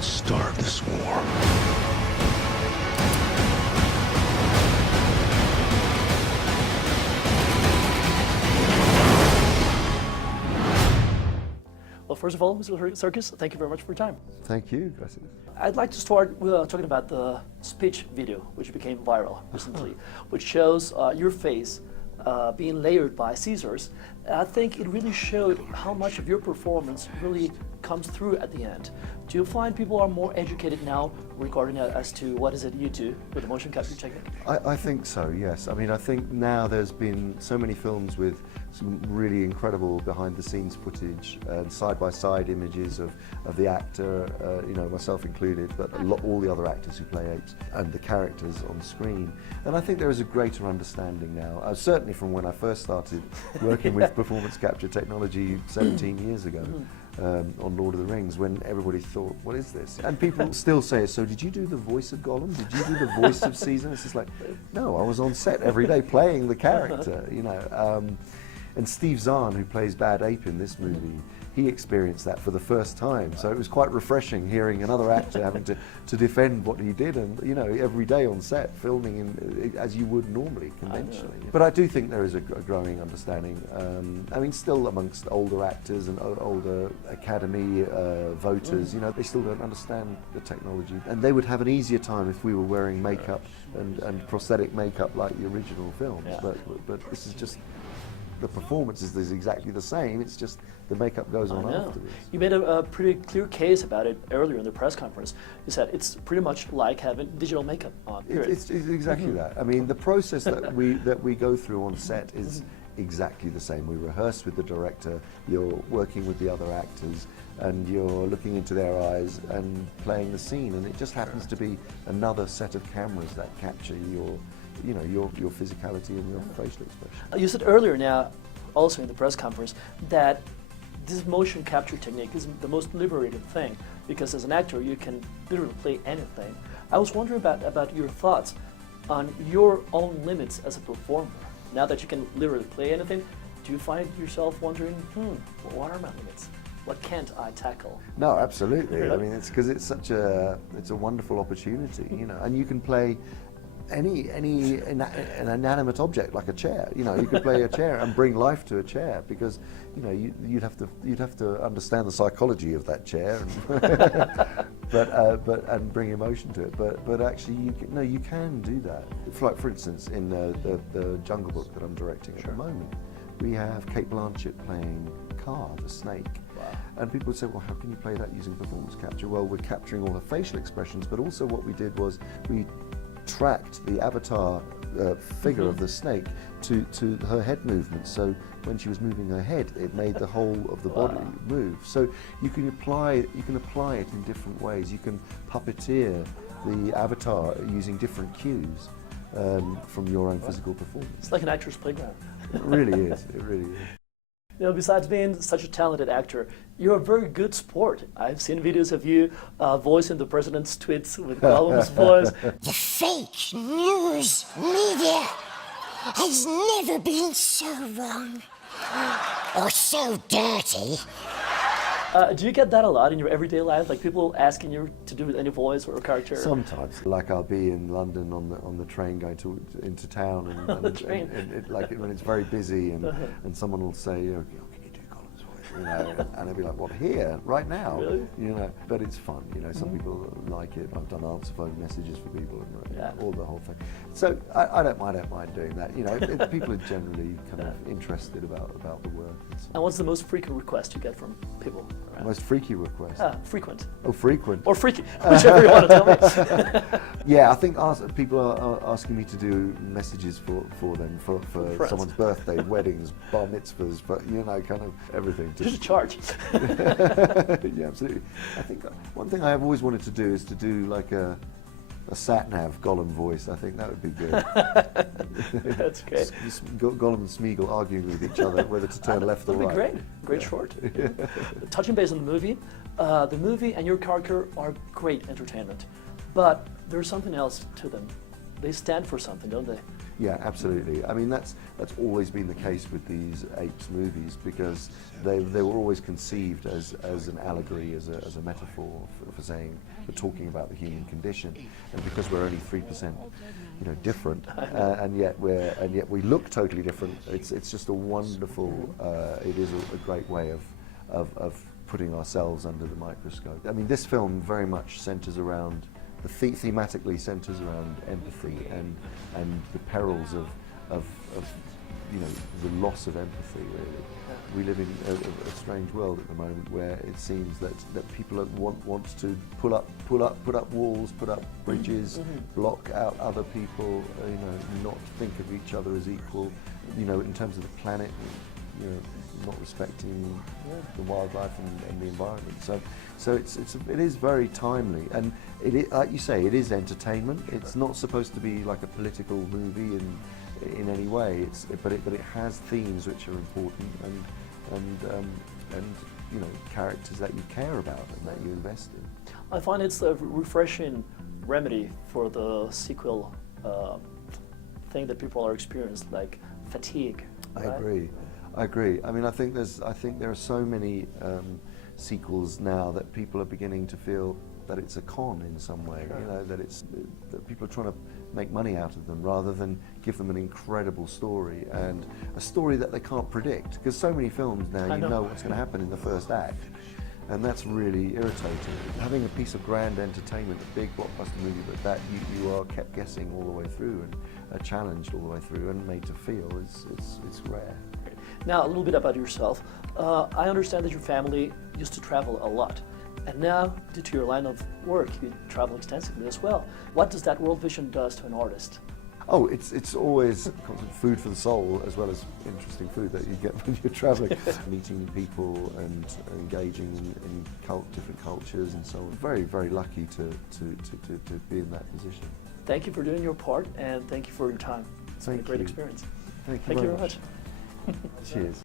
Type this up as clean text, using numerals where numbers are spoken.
start this war. Well, first of all, Mr. Serkis, thank you very much for your time. Thank you. Gracias. I'd like to start talking about the speech video, which became viral recently, which shows your face being layered by Caesar's. I think it really showed how much of your performance really comes through at the end. Do you find people are more educated now regarding as to what is it you do with the motion capture technique? I think so, yes. I mean, I think now there's been so many films with some really incredible behind-the-scenes footage and side-by-side images of the actor, you know, myself included, but all the other actors who play apes and the characters on screen. And I think there is a greater understanding now, certainly from when I first started working with performance capture technology 17 years ago. On Lord of the Rings, when everybody thought, what is this? And people still say, so did you do the voice of Gollum? Did you do the voice of Caesar? It's just like, no, I was on set every day playing the character, you know. And Steve Zahn, who plays Bad Ape in this movie, he experienced that for the first time. So it was quite refreshing hearing another actor having to defend what he did, and you know, every day on set, filming as you would normally, conventionally. But I do think there is a growing understanding. I mean, still amongst older actors and older Academy voters, you know, they still don't understand the technology, and they would have an easier time if we were wearing makeup and prosthetic makeup like the original films. Yeah. But this is just. The performance is exactly the same, it's just the makeup goes on afterwards. You made a pretty clear case about it earlier in the press conference. You said it's pretty much like having digital makeup on, period. It's exactly that. I mean, the process that we go through on set is exactly the same. We rehearse with the director, you're working with the other actors, and you're looking into their eyes and playing the scene, and it just happens to be another set of cameras that capture your physicality and your facial expression. You said earlier now, also in the press conference, that this motion capture technique is the most liberating thing, because as an actor you can literally play anything. I was wondering about your thoughts on your own limits as a performer. Now that you can literally play anything, do you find yourself wondering, what are my limits? What can't I tackle? No, absolutely. Really? I mean, it's because it's a wonderful opportunity, you know, and you can play an inanimate object like a chair. You know, you could play a chair and bring life to a chair, because you know you'd have to understand the psychology of that chair, and and bring emotion to it. But actually, you can do that. Like for instance, in the Jungle Book that I'm directing at the moment, we have Kate Blanchett playing Car, the snake. Wow. And people would say, well, how can you play that using performance capture? Well, we're capturing all her facial expressions, but also what we did was we tracked the avatar figure of the snake to her head movements. So when she was moving her head, it made the whole of the body move. So you can apply it in different ways. You can puppeteer the avatar using different cues from your own physical performance. It's like an actor's playground. It really is. It really is. You know, besides being such a talented actor, you're a very good sport. I've seen videos of you voicing the president's tweets with Gollum's voice. The fake news media has never been so wrong or so dirty. Do you get that a lot in your everyday life? Like people asking you to do any voice or character? Sometimes, like I'll be in London on the train going into town, and like when it's very busy, and someone will say, "Oh, can you do Gollum's voice?" You know, and they'll be like, "What, here, right now?" Really? You know, but it's fun. You know, some people like it. I've done answer phone messages for people, and all the whole thing. So I don't mind doing that. You know, people are generally kind of interested about the work. And what's the most frequent request you get from people around? Most freaky request? Frequent. Oh, frequent. Or freaky, whichever you want to tell me. Yeah, I think people are asking me to do messages for them, for someone's birthday, weddings, bar mitzvahs, but you know, kind of everything. Just a charge. Yeah, absolutely. I think one thing I have always wanted to do is to do like a sat-nav Gollum voice. I think that would be good. That's great. Gollum and Smeagol arguing with each other whether to turn left or right. That'd be great. Great short. Touching base on the movie and your character are great entertainment, but there's something else to them. they stand for something, don't they? Yeah, absolutely. I mean, that's always been the case with these apes movies, because they were always conceived as an allegory, as a metaphor for saying, for talking about the human condition. And because we're only 3%, different, and yet we look totally different. It's just a wonderful. It is a great way of putting ourselves under the microscope. I mean, this film very much centers around. Thematically centers around empathy and the perils of the loss of empathy. Really, we live in a strange world at the moment where it seems that people want to put up walls, put up bridges, block out other people. Not think of each other as equal. In terms of the planet. Not respecting the wildlife and the environment. So it is very timely, and like you say, it is entertainment. It's not supposed to be like a political movie in any way. But it has themes which are important and characters that you care about and that you invest in. I find it's a refreshing remedy for the sequel thing that people are experiencing, like fatigue. Right? I agree. I mean, I think there are so many sequels now that people are beginning to feel that it's a con in some way. That people are trying to make money out of them rather than give them an incredible story, and a story that they can't predict. Because so many films now, you know what's going to happen in the first act, and that's really irritating. Having a piece of grand entertainment, a big blockbuster movie, but that you are kept guessing all the way through and challenged all the way through and made to feel it's rare. Now, a little bit about yourself. I understand that your family used to travel a lot, and now, due to your line of work, you travel extensively as well. What does that world vision does to an artist? Oh, it's always food for the soul, as well as interesting food that you get when you're traveling. Meeting people and engaging in different cultures and so on. Very, very lucky to be in that position. Thank you for doing your part, and thank you for your time. It's been a great experience. Thank you very much. Cheers.